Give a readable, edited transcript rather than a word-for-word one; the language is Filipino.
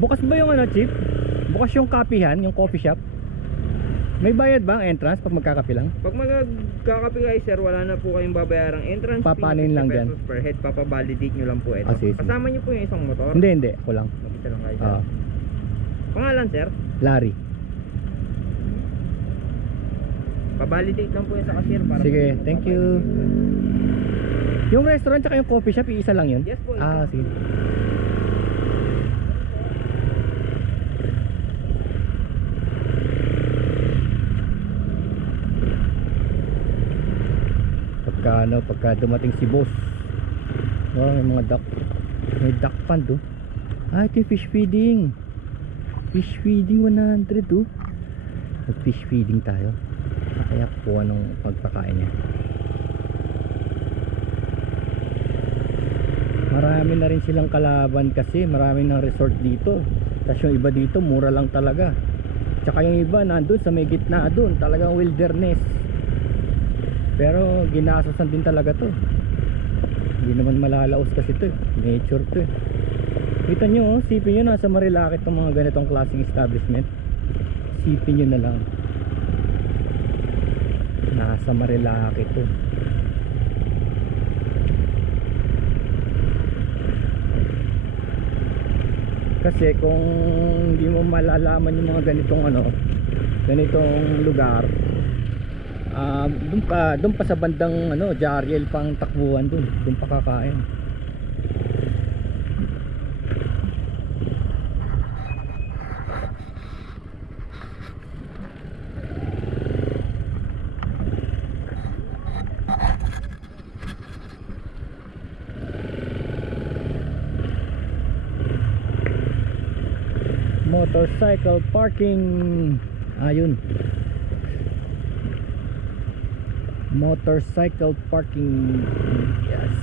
Bukas ba yung ano, Chief? Bukas yung kapihan, yung coffee shop? May bayad ba ang entrance pag magkakape lang? Pag magkakape kayo sir, wala na po kayong babayarang entrance Papanin lang dyan pesos per head. Papavalidate nyo lang po ito. Sige. Kasama nyo po yung isang motor? Hindi, ako lang. Mag-isa lang kayo sir. Pangalan sir? Larry. Pavalidate lang po yun sa cashier para Sige, thank you. Yung restaurant tsaka yung coffee shop, iisa lang yun? Yes po. Sige. Pagka dumating si boss, may mga duck, may duck pond oh. Ito yung fish feeding 100 oh. Mag fish feeding tayo, kaya kuha ng pagpakain niya. Marami na rin silang kalaban kasi marami ng resort dito, tapos yung iba dito mura lang talaga, tsaka yung iba nandun sa may gitna dun, talagang wilderness. Pero ginasasan din talaga to. Hindi naman malalaos kasi to, nature to. Kita nyo, sipin nyo nasa Marilaki itong mga ganitong klaseng establishment. Sipin nyo na lang, nasa Marilaki to. Kasi kung hindi mo malalaman yung mga ganitong lugar, doon pa sa bandang Jariel pang takbuhan, doon pa kakain. Motorcycle parking, ayun. Motorcycle parking, yes.